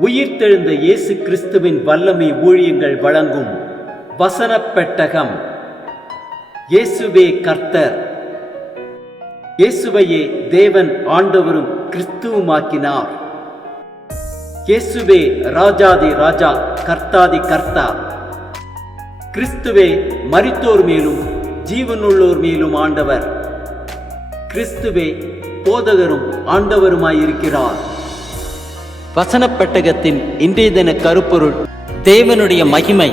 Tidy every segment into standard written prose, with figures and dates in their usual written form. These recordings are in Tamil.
உயிர்த்தெழுந்த இயேசு கிறிஸ்துவின் வல்லமை ஊழியங்கள் வழங்கும் வசனப் பெட்டகம். இயேசுவே கர்த்தர். இயேசுவையே தேவன் ஆண்டவரும் கிறிஸ்துவுமாக்கினார். இயேசுவே ராஜாதி ராஜா, கர்த்தாதி கர்த்தா. கிறிஸ்துவே மரித்தோர் மேலும் ஜீவனுள்ளோர் மேலும் ஆண்டவர். கிறிஸ்துவே போதகரும் ஆண்டவருமாயிருக்கிறார். வசனப் பெட்டகத்தின் இன்றைய தின கருப்பொருள்: தேவனுடைய மகிமை.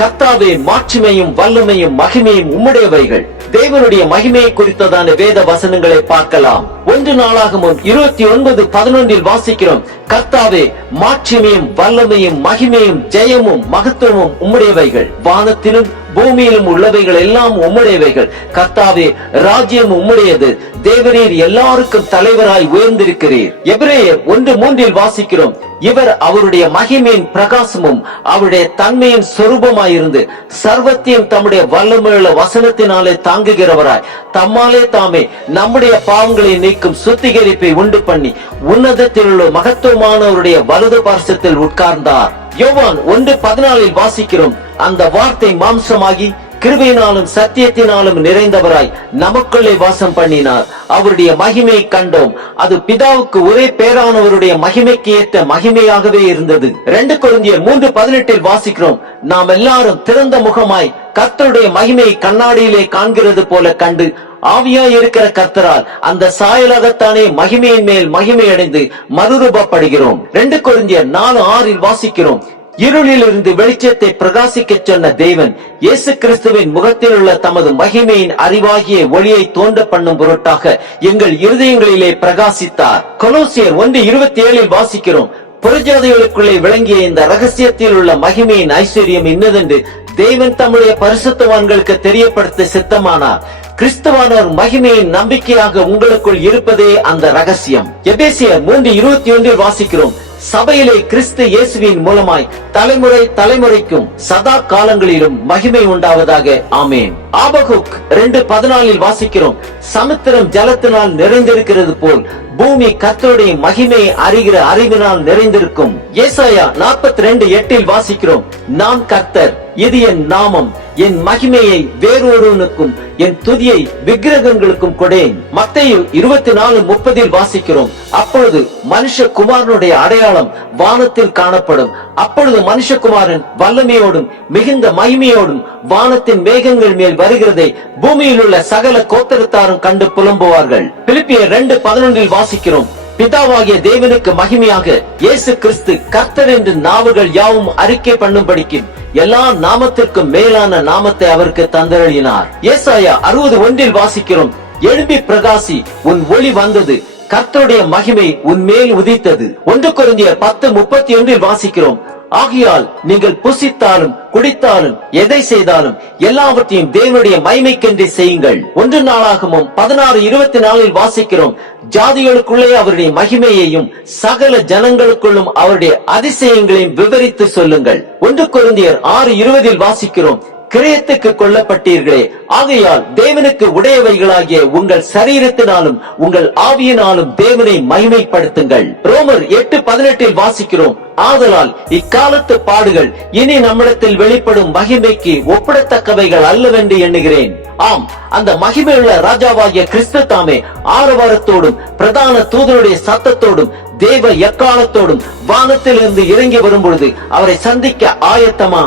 கர்த்தாவே, மாட்சிமையும் வல்லமையும் மகிமையும் உம்முடையவைகள். தேவனுடைய மகிமையை குறித்ததான வேத வசனங்களை பார்க்கலாம். 1 நாளாகமம் 29:11 வாசிக்கிறோம்: கர்த்தாவே, மாட்சிமையும் வல்லமையும் மகிமையும் ஜெயமும் மகத்துவமும் உம்முடையவைகள். வானத்திலும் பூமியிலும் உள்ளவைகள் எல்லாம் உம்முடையவைகள். கர்த்தாவே, ராஜ்யம் உம்முடையது. தேவரீர் எல்லாருக்கும் தலைவராய் உயர்ந்திருக்கிறீர். எபிரேயர் 1:3 வாசிக்கிறோம்: இவர் அவருடைய மகிமையின் பிரகாசமும் அவருடைய தன்மையின் சொரூபமாயிருந்து சர்வத்தையும் தம்முடைய வல்லமையுள்ள வசனத்தினாலே தாங்குகிறவராய் தம்மாலே தாமே நம்முடைய பாவங்களை நீக்கும் சுத்திகரிப்பை உண்டு பண்ணி உன்னதத்தில் உள்ள மகத்துவமானவருடைய வலது பார்சத்தில் உட்கார்ந்தார். யோவான் 1:14 வாசிக்கிறோம்: அந்த வார்த்தை மாம்சமாகி கிருபையினாலும் சத்தியத்தினாலும் நிறைந்தவராய் நமக்குள்ளே வாசம் பண்ணினார். அவருடைய மகிமையை கண்டோம். அது பிதாவுக்கு ஒரே பேரானவருடைய மகிமைக்கு ஏற்ற மகிமையாகவே இருந்தது. 2 கொரிந்தியர் 3:18 வாசிக்கிறோம்: நாம் எல்லாரும் திறந்த முகமாய் கர்த்தருடைய மகிமையை கண்ணாடியிலே காண்கிறது போல கண்டு ஆவியாய் இருக்கிற கர்த்தரால் அந்த சாயலாகத்தானே மகிமையின் மேல் மகிமை அடைந்து மறுரூபப்படுகிறோம். 2 கொரிந்தியர் 4:6 வாசிக்கிறோம்: இருளில் இருந்து வெளிச்சத்தை பிரகாசிக்க சொன்ன தேவன் இயேசு கிறிஸ்துவின் முகத்தில் உள்ள தமது மகிமையின் அறிவாகிய ஒளியை தோன்ற பண்ணும் பொருட்டாக எங்கள் இருதயங்களிலே பிரகாசித்தார். கொலோசியர் 1:27 வாசிக்கிறோம்: புறஜாதிகளுக்குள்ளே விளங்கிய இந்த ரகசியத்தில் உள்ள மகிமையின் ஐஸ்வர்யம் இன்னதென்று தேவன் தம்முடைய பரிசுத்தவான்களுக்கு தெரியப்படுத்த சித்தமானார். கிறிஸ்துவானவர் மகிமையின் நம்பிக்கையாக உங்களுக்குள் இருப்பதே அந்த ரகசியம். எபேசியர் 3:21 வாசிக்கிறோம்: சபையிலே கிறிஸ்து இயேசுவின் மூலமாய் தலைமுறை தலைமுறைக்கும் சதா காலங்களிலும் மகிமை உண்டாவதாக. ஆமேன். ஆபகுக் 2:14 வாசிக்கிறோம்: சமுத்திரம் ஜலத்தினால் நிறைந்திருக்கிறது போல் பூமி கர்த்தருடைய மகிமையை அறிகிற அறிவினால் நிறைந்திருக்கும். ஏசாயா 42:8 வாசிக்கிறோம்: நான் கர்த்தர், இது என் நாமம், என் மகிமையை வேறொருவனுக்கும் என் துதியை விக்கிரகங்களுக்கும் கொடேன். மத்தேயு 24:30 வாசிக்கிறோம்: அப்பொழுது மனுஷகுமாரனுடைய அடையாளம் வானத்தில் காணப்படும். அப்பொழுது மனுஷகுமாரன் வல்லமையோடும் மிகுந்த மகிமையோடும் வானத்தின் மேகங்கள் மேல் வருகிறதை பூமியில் உள்ள சகல கோத்திரத்தாரும் கண்டு புலம்புவார்கள். பிலிப்பியர் 2:11 வாசிக்கிறோம்: பிதாவாகிய தேவனுக்கு மகிமையாக இயேசு கிறிஸ்து கர்த்தர் என்று நாவுகள் யாவும் அறிக்கை பண்ணும்படிக்கு எல்லா நாமத்திற்கும் மேலான நாமத்தை அவருக்கு தந்தருளினார். ஏசாயா 60:1 வாசிக்கிறோம்: எழும்பி பிரகாசி, உன் ஒளி வந்தது, கர்த்தருடைய மகிமை உன் மேல் உதித்தது. 1 கொரிந்தியர் 10:31 வாசிக்கிறோம்: ஆகையால் நீங்கள் புசித்தாலும் குடித்தாலும் எதை செய்தாலும் எல்லாவற்றையும் தேவனுடைய மகிமைக்கென்றே செய்யுங்கள். 1 நாளாகமம் 16:24 வாசிக்கிறோம்: ஜாதிகளுக்குள்ளே அவருடைய மகிமையையும் சகல ஜனங்களுக்குள்ளும் அவருடைய அதிசயங்களையும் விவரித்து சொல்லுங்கள். 1 கொரிந்தியர் 6:20 வாசிக்கிறோம்: கிரயத்துக்கு கொல்லப்பட்டீர்களே, ஆகையால் தேவனுக்கு உடையவைகளாகிய உங்கள் சரீரத்தினாலும் உங்கள் ஆவியினாலும் தேவனை மகிமைப்படுத்துங்கள். ரோமர் 8:18 வாசிக்கிறோம்: ஆதலால் இக்காலத்து பாடுகள் இனி நம்மிடத்தில் வெளிப்படும் மகிமைக்கு ஒப்பிடத்தக்கவைகள் அல்லவென்று எண்ணுகிறேன். ஆம், அந்த மகிமையுள்ள ராஜாவாகிய கிறிஸ்து தாமே ஆரவாரத்தோடும் பிரதான தூதருடைய சத்தத்தோடும் தேவ எக்காலத்தோடும் வானத்திலிருந்து இறங்கி வரும்பொழுது அவரை சந்திக்க ஆயத்தமா?